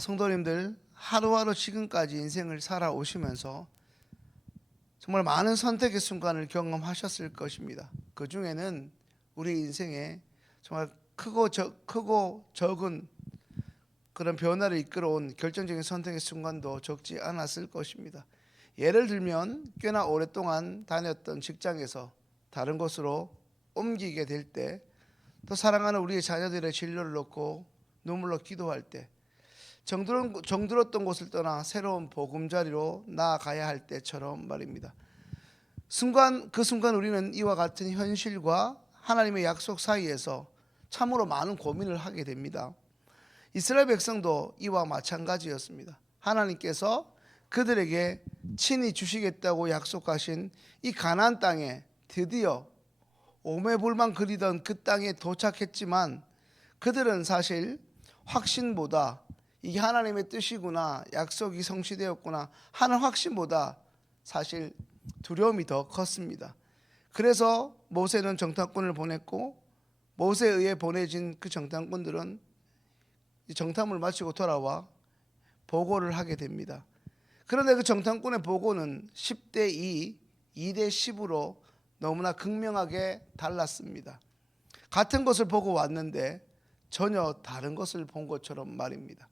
성도님들, 하루하루 지금까지 인생을 살아오시면서 정말 많은 선택의 순간을 경험하셨을 것입니다. 그 중에는 우리 인생에 정말 크고 적은 그런 변화를 이끌어온 결정적인 선택의 순간도 적지 않았을 것입니다. 예를 들면 꽤나 오랫동안 다녔던 직장에서 다른 곳으로 옮기게 될 때, 또 사랑하는 우리의 자녀들의 진로를 놓고 눈물로 기도할 때, 정들었던 곳을 떠나 새로운 보금자리로 나아가야 할 때처럼 말입니다. 그 순간 우리는 이와 같은 현실과 하나님의 약속 사이에서 참으로 많은 고민을 하게 됩니다. 이스라엘 백성도 이와 마찬가지였습니다. 하나님께서 그들에게 친히 주시겠다고 약속하신 이 가나안 땅에 드디어 오매불만 그리던 그 땅에 도착했지만, 그들은 사실 확신보다 이게 하나님의 뜻이구나, 약속이 성취되었구나 하는 확신보다 사실 두려움이 더 컸습니다. 그래서 모세는 정탐꾼을 보냈고, 모세에 의해 보내진 그 정탐꾼들은 정탐을 마치고 돌아와 보고를 하게 됩니다. 그런데 그 정탐꾼의 보고는 10대 2, 2대 10으로 너무나 극명하게 달랐습니다. 같은 것을 보고 왔는데 전혀 다른 것을 본 것처럼 말입니다.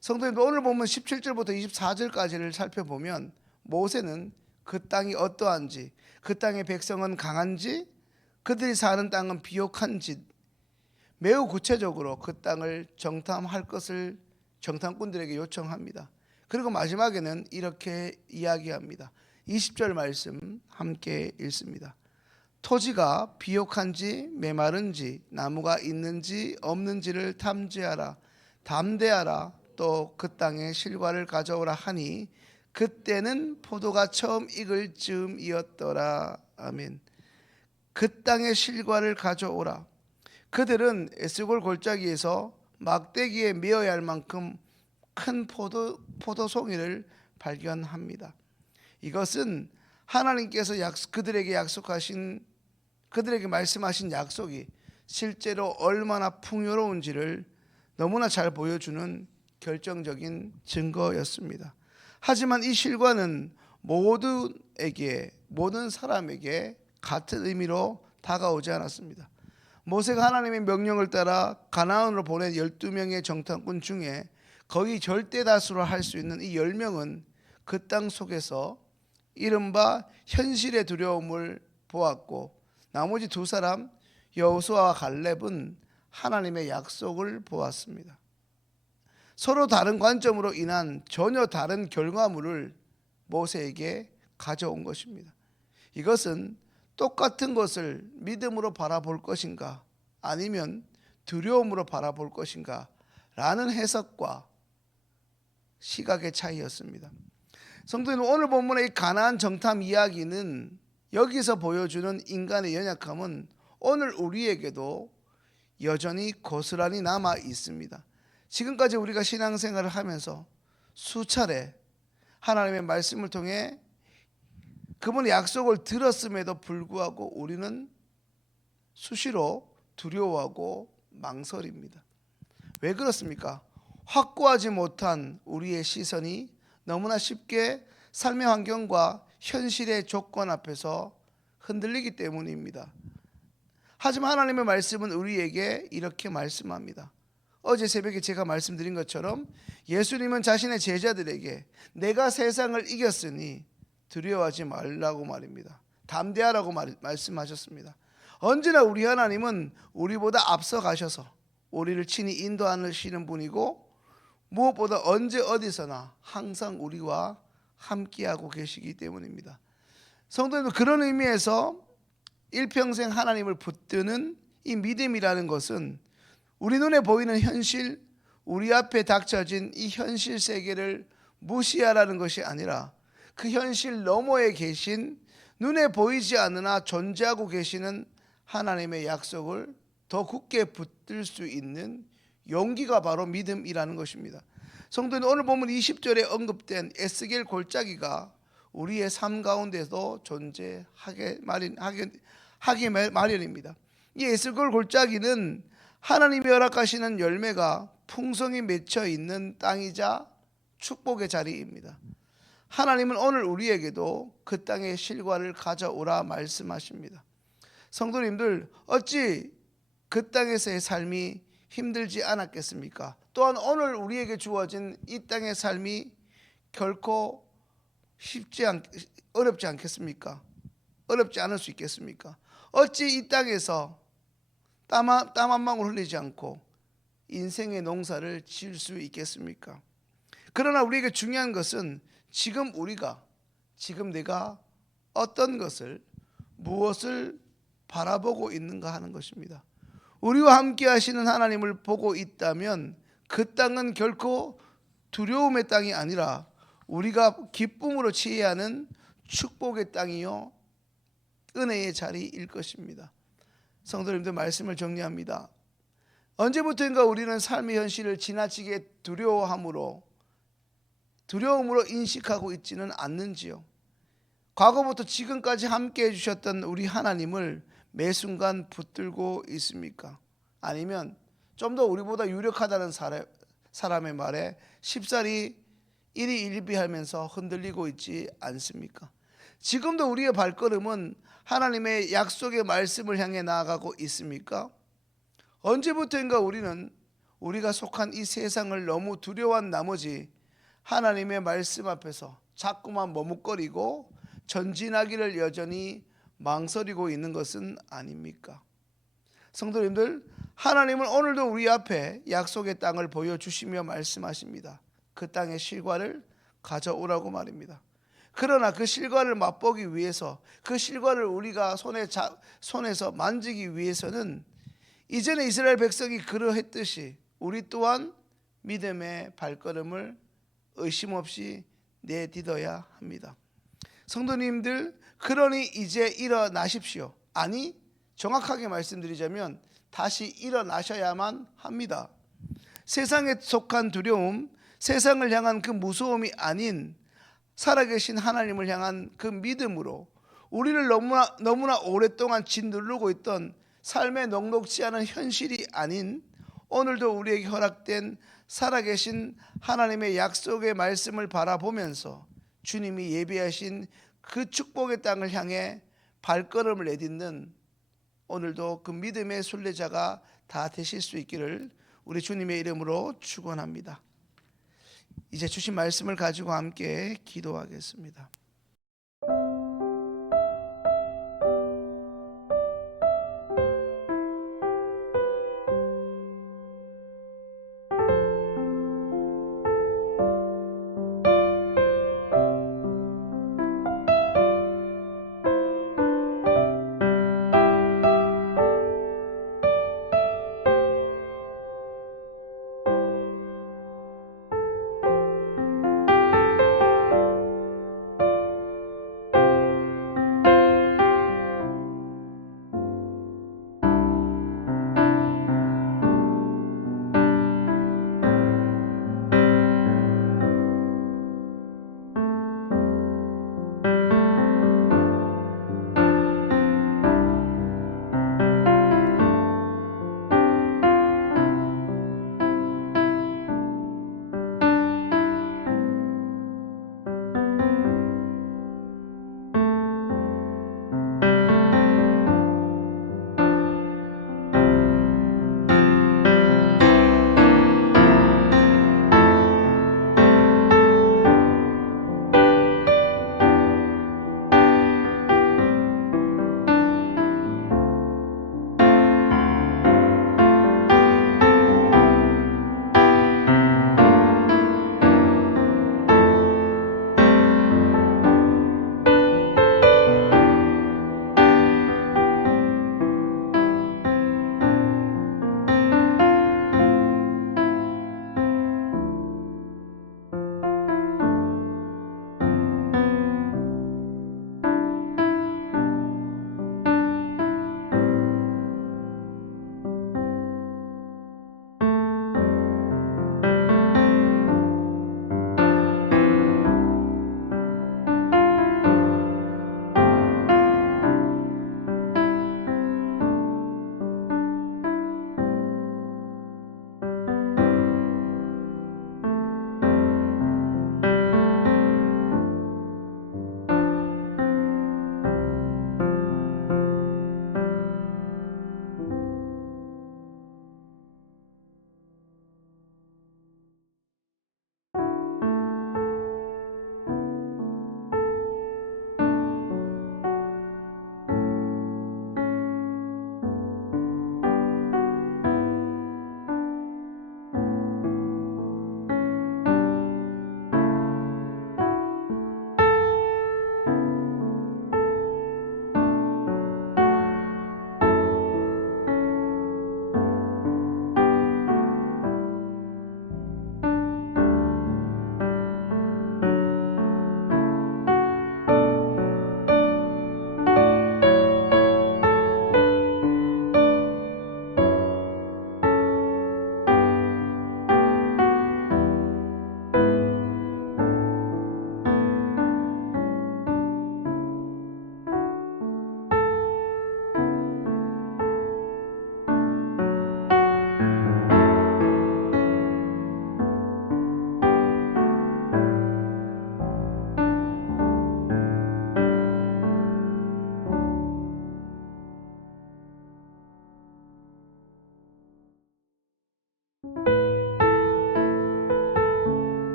성도님들, 오늘 보면 17절부터 24절까지를 살펴보면 모세는 그 땅이 어떠한지, 그 땅의 백성은 강한지, 그들이 사는 땅은 비옥한지 매우 구체적으로 그 땅을 정탐할 것을 정탐꾼들에게 요청합니다. 그리고 마지막에는 이렇게 이야기합니다. 20절 말씀 함께 읽습니다. 토지가 비옥한지 메마른지 나무가 있는지 없는지를 탐지하라. 담대하라. 또 그 땅의 실과를 가져오라 하니 그때는 포도가 처음 익을 즈음이었더라. 아멘. 그 땅의 실과를 가져오라. 그들은 에스골 골짜기에서 막대기에 메어야 할 만큼 큰 포도송이를 발견합니다. 이것은 하나님께서 그들에게 말씀하신 약속이 실제로 얼마나 풍요로운지를 너무나 잘 보여주는 결정적인 증거였습니다. 하지만 이 실과는 모든 사람에게 같은 의미로 다가오지 않았습니다. 모세가 하나님의 명령을 따라 가나안으로 보낸 12명의 정탐꾼 중에 거의 절대 다수로 할 수 있는 이 10명은 그 땅 속에서 이른바 현실의 두려움을 보았고, 나머지 두 사람 여호수아와 갈렙은 하나님의 약속을 보았습니다. 서로 다른 관점으로 인한 전혀 다른 결과물을 모세에게 가져온 것입니다. 이것은 똑같은 것을 믿음으로 바라볼 것인가, 아니면 두려움으로 바라볼 것인가 라는 해석과 시각의 차이였습니다. 성도님, 오늘 본문의 이 가나안 정탐 이야기는 여기서 보여주는 인간의 연약함은 오늘 우리에게도 여전히 고스란히 남아 있습니다. 지금까지 우리가 신앙생활을 하면서 수차례 하나님의 말씀을 통해 그분의 약속을 들었음에도 불구하고 우리는 수시로 두려워하고 망설입니다. 왜 그렇습니까? 확고하지 못한 우리의 시선이 너무나 쉽게 삶의 환경과 현실의 조건 앞에서 흔들리기 때문입니다. 하지만 하나님의 말씀은 우리에게 이렇게 말씀합니다. 어제 새벽에 제가 말씀드린 것처럼 예수님은 자신의 제자들에게 내가 세상을 이겼으니 두려워하지 말라고 말입니다. 담대하라고 말씀하셨습니다. 언제나 우리 하나님은 우리보다 앞서 가셔서 우리를 친히 인도하시는 분이고, 무엇보다 언제 어디서나 항상 우리와 함께하고 계시기 때문입니다. 성도님들, 그런 의미에서 일평생 하나님을 붙드는 이 믿음이라는 것은 우리 눈에 보이는 현실, 우리 앞에 닥쳐진 이 현실 세계를 무시하라는 것이 아니라 그 현실 너머에 계신, 눈에 보이지 않으나 존재하고 계시는 하나님의 약속을 더 굳게 붙들 수 있는 용기가 바로 믿음이라는 것입니다. 성도님, 오늘 보면 20절에 언급된 에스겔 골짜기가 우리의 삶 가운데도 존재하게 마련입니다. 이 에스겔 골짜기는 하나님이 허락하시는 열매가 풍성이 맺혀 있는 땅이자 축복의 자리입니다. 하나님은 오늘 우리에게도 그 땅의 실과를 가져오라 말씀하십니다. 성도님들, 어찌 그 땅에서의 삶이 힘들지 않았겠습니까? 또한 오늘 우리에게 주어진 이 땅의 삶이 결코 어렵지 않겠습니까? 어렵지 않을 수 있겠습니까? 어찌 이 땅에서 땀 한 방울 흘리지 않고 인생의 농사를 지을 수 있겠습니까? 그러나 우리에게 중요한 것은 지금 내가 어떤 것을, 무엇을 바라보고 있는가 하는 것입니다. 우리와 함께 하시는 하나님을 보고 있다면 그 땅은 결코 두려움의 땅이 아니라 우리가 기쁨으로 취해야 하는 축복의 땅이요 은혜의 자리일 것입니다. 성도님들, 말씀을 정리합니다. 언제부터인가 우리는 삶의 현실을 지나치게 두려움으로 인식하고 있지는 않는지요? 과거부터 지금까지 함께 해주셨던 우리 하나님을 매 순간 붙들고 있습니까? 아니면 좀 더 우리보다 유력하다는 사람의 말에 쉽사리 일희일비하면서 흔들리고 있지 않습니까? 지금도 우리의 발걸음은 하나님의 약속의 말씀을 향해 나아가고 있습니까? 언제부터인가 우리는 우리가 속한 이 세상을 너무 두려워한 나머지 하나님의 말씀 앞에서 자꾸만 머뭇거리고 전진하기를 여전히 망설이고 있는 것은 아닙니까? 성도님들, 하나님은 오늘도 우리 앞에 약속의 땅을 보여주시며 말씀하십니다. 그 땅의 실과를 가져오라고 말입니다. 그러나 그 실과를 맛보기 위해서, 그 실과를 우리가 손에서 만지기 위해서는 이전에 이스라엘 백성이 그러했듯이 우리 또한 믿음의 발걸음을 의심 없이 내딛어야 합니다. 성도님들, 그러니 이제 일어나십시오. 아니, 정확하게 말씀드리자면 다시 일어나셔야만 합니다. 세상에 속한 두려움, 세상을 향한 그 무서움이 아닌 살아계신 하나님을 향한 그 믿음으로 우리를 너무나 오랫동안 짓누르고 있던 삶의 녹록지 않은 현실이 아닌 오늘도 우리에게 허락된 살아계신 하나님의 약속의 말씀을 바라보면서 주님이 예비하신 그 축복의 땅을 향해 발걸음을 내딛는 오늘도 그 믿음의 순례자가 다 되실 수 있기를 우리 주님의 이름으로 축원합니다. 이제 주신 말씀을 가지고 함께 기도하겠습니다.